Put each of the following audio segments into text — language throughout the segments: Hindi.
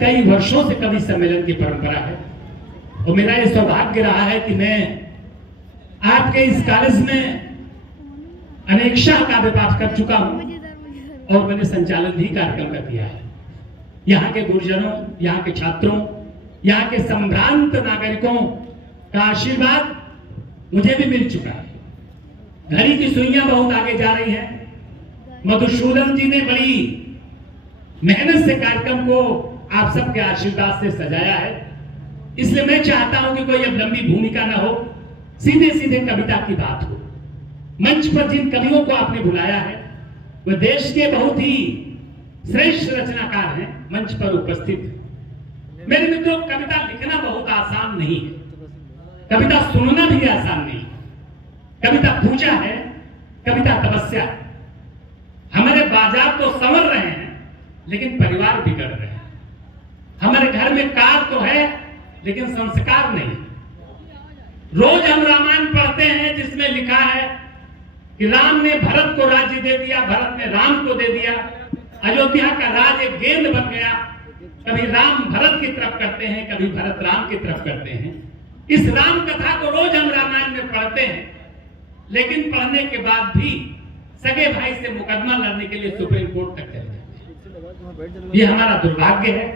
कई वर्षों से कवि सम्मेलन की परंपरा है और मेरा ये सौभाग्य रहा है कि मैं आपके इस कॉलेज में अनेकशः काव्य पाठ कर चुका हूं और मैंने संचालन भी कार्यक्रम कर दिया है। यहाँ के गुरुजनों, यहाँ के छात्रों, यहाँ के संभ्रांत नागरिकों का आशीर्वाद मुझे भी मिल चुका है। घड़ी की सुइयां बहुत आगे जा रही हैं। मधुसूदन जी ने बड़ी मेहनत से कार्यक्रम को आप सबके आशीर्वाद से सजाया है। इसलिए मैं चाहता हूं कि कोई अब लंबी भूमिका ना हो, सीधे सीधे कविता की बात हो। मंच पर जिन कवियों को आपने बुलाया है वह देश के बहुत ही श्रेष्ठ रचनाकार हैं, मंच पर उपस्थित हैं। मेरे मित्रों, कविता लिखना बहुत आसान नहीं है, कविता सुनना भी आसान नहीं है। कविता पूजा है, कविता तपस्या है। हमारे बाजार तो संवर रहे हैं लेकिन परिवार बिगड़ रहे हैं। हमारे घर में कार तो है लेकिन संस्कार नहीं। रोज हम रामायण पढ़ते हैं जिसमें लिखा है कि राम ने भरत को राज्य दे दिया, भरत ने राम को दे दिया, अयोध्या का राज एक गेंद बन गया। कभी राम भरत की तरफ करते हैं, कभी भरत राम की तरफ करते हैं। इस राम कथा को रोज हम रामायण में पढ़ते हैं लेकिन पढ़ने के बाद भी सगे भाई से मुकदमा लड़ने के लिए सुप्रीम कोर्ट तक चले जाते हैं। ये हमारा दुर्भाग्य है।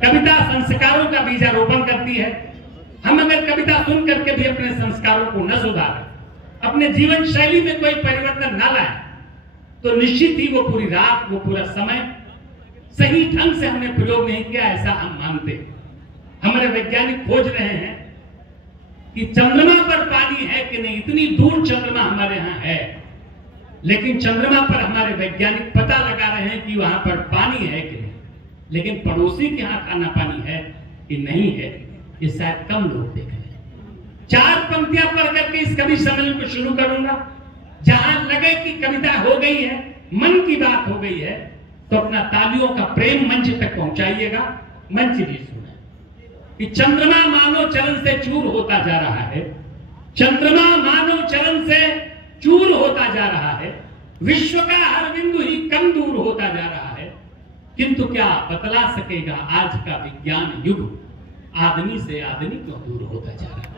कविता संस्कारों का बीजारोपण करती है। हम अगर कविता सुन करके भी अपने संस्कारों को न सुधारें, अपने जीवन शैली में कोई परिवर्तन न लाए, तो निश्चित ही वो पूरी रात, वो पूरा समय सही ढंग से हमने प्रयोग नहीं किया, ऐसा हम मानते। हमारे वैज्ञानिक खोज रहे हैं कि चंद्रमा पर पानी है कि नहीं। इतनी दूर चंद्रमा हमारे यहाँ है लेकिन चंद्रमा पर हमारे वैज्ञानिक पता लगा रहे हैं कि वहां पर पानी है कि नहीं, लेकिन पड़ोसी के यहाँ खाना पानी है कि नहीं है, ये शायद कम लोग देख रहे हैं। 4 पंक्तियां पढ़ करके इस कवि सम्मेलन को शुरू करूंगा। जहां लगे कि कविता हो गई है, मन की बात हो गई है, तो अपना तालियों का प्रेम मंच तक पहुंचाइएगा। मंच भी सुने कि चंद्रमा मानव चरण से चूर होता जा रहा है, चंद्रमा मानव चरण से चूर होता जा रहा है, विश्व का हर बिंदु ही कम दूर होता जा रहा है, किंतु क्या बतला सकेगा आज का विज्ञान युग, आदमी से आदमी क्यों दूर होता जा रहा है।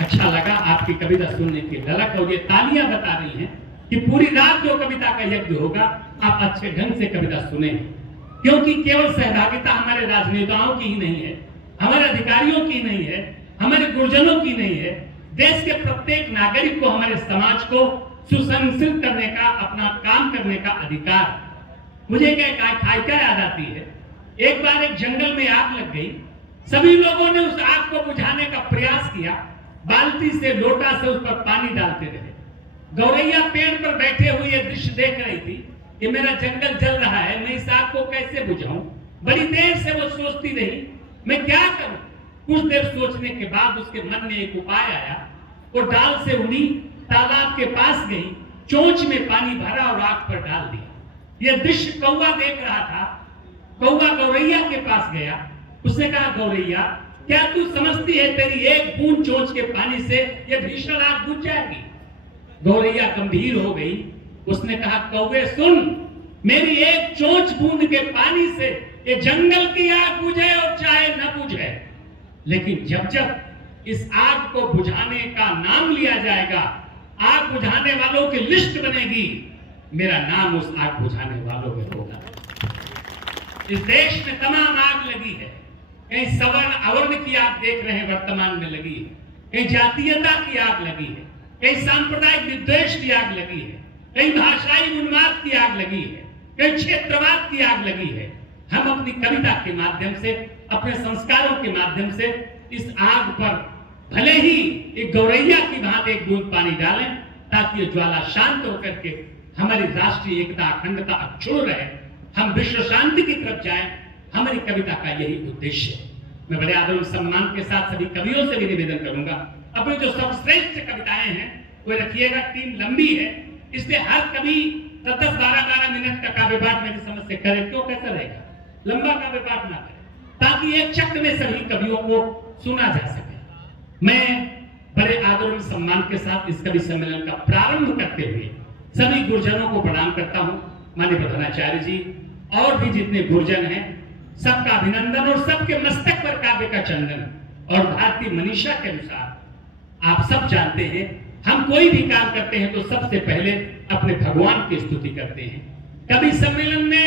अच्छा लगा आपकी कविता सुनने की ललक, और ये तालियां बता रही हैं कि पूरी रात जो कविता का यज्ञ होगा आप अच्छे ढंग से कविता सुने, क्योंकि केवल सहभागिता हमारे राजनेताओं की ही नहीं है, हमारे अधिकारियों की नहीं है, हमारे गुरुजनों की नहीं है। देश के प्रत्येक नागरिक को, हमारे समाज को सुसंस्कृत करने का, अपना काम करने का अधिकार। मुझे क्या याद आती है, एक बार एक जंगल में आग लग गई। सभी लोगों ने उस आग को बुझाने का प्रयास किया, बाल्टी से, लोटा से उस पर पानी डालते रहे। गौरैया पेड़ पर बैठे हुए ये दृश्य देख रही थी कि मेरा जंगल जल रहा है, मैं इस आग को कैसे बुझाऊं। बड़ी देर से वो सोचती रही, मैं क्या करूं। कुछ देर सोचने के बाद उसके मन में एक उपाय आया। वो डाल से उड़ी, तालाब के पास गई, चोंच में पानी भरा और आग पर डाल दिया। यह दृश्य कौवा देख रहा था। कौवा गौरैया के पास गया, उसने कहा, गौरैया क्या तू समझती है तेरी एक बूंद चोंच के पानी से यह भीषण आग बुझ जाएगी। गौरैया गंभीर हो गई, उसने कहा, कौवे सुन, मेरी एक चोंच बूंद के पानी से ये जंगल की आग बुझे और चाहे न बुझे, लेकिन जब जब इस आग को बुझाने का नाम लिया जाएगा, आग बुझाने वालों की लिस्ट बनेगी, मेरा नाम उस आग बुझाने वालों में होगा। इस देश में तमाम आग लगी है, कहीं सवर्ण अवर्ण की आग देख रहे हैं वर्तमान में लगी है, कहीं जातीयता की आग लगी है, कहीं सांप्रदायिक विद्वेष की आग लगी है, कहीं भाषाई उन्माद की आग लगी है, कहीं क्षेत्रवाद की आग लगी है। हम अपनी कविता के माध्यम से, अपने संस्कारों के माध्यम से इस आग पर भले ही एक गौरैया की भांति एक बूंद पानी डालें, ताकि ये ज्वाला शांत होकर के हमारी राष्ट्रीय एकता, अखंडता अक्षुण्ण रहे, हम विश्व शांति की तरफ जाएं। हमारी कविता का यही उद्देश्य है। मैं बड़े आदर और सम्मान के साथ सभी कवियों से भी निवेदन करूंगा, अपनी जो सर्वश्रेष्ठ कविताएं हैं वो रखिएगा। टीम लंबी है, इसलिए हर कवि 10-10, 12-12 मिनट का काव्य पाठ मेरी समझ से करे, क्यों कैसा रहेगा, लंबा काव्य पाठ ना करे, ताकि एक चक्र में सभी कवियों को सुना जा सके। मैं बड़े आदर और सम्मान के साथ इस कवि सम्मेलन का प्रारंभ करते हुए सभी गुरुजनों को प्रणाम करता हूं। माननीय प्रधानाचार्य जी, और भी जितने गुरुजन हैं सबका अभिनंदन और सबके मस्तक पर काव्य का चंदन। और भारतीय मनीषा के अनुसार आप सब जानते हैं हम कोई भी काम करते हैं तो सबसे पहले अपने भगवान की स्तुति करते हैं। कवि सम्मेलन में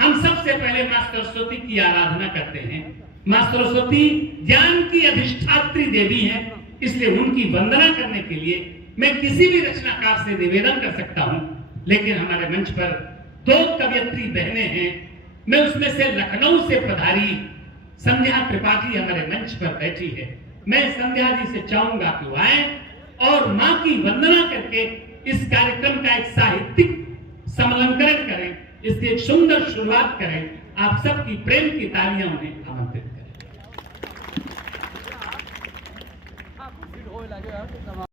हम सबसे पहले मां सरस्वती की आराधना करते हैं। मां सरस्वती ज्ञान की अधिष्ठात्री देवी हैं, इसलिए उनकी वंदना करने के लिए मैं किसी भी रचनाकार से निवेदन कर सकता हूं। लेकिन हमारे मंच पर 2 कवयित्री बहनें हैं। मैं उसमें से लखनऊ से पधारी संध्या त्रिपाठी हमारे मंच पर बैठी है। मैं संध्या जी से चाहूंगा कि वो आए और मां की वंदना करके इस कार्यक्रम का एक साहित्यिक समलंकरण करें, इसकी एक सुंदर शुरुआत करें। आप सबकी प्रेम की तालियां उन्हें आमंत्रित करें।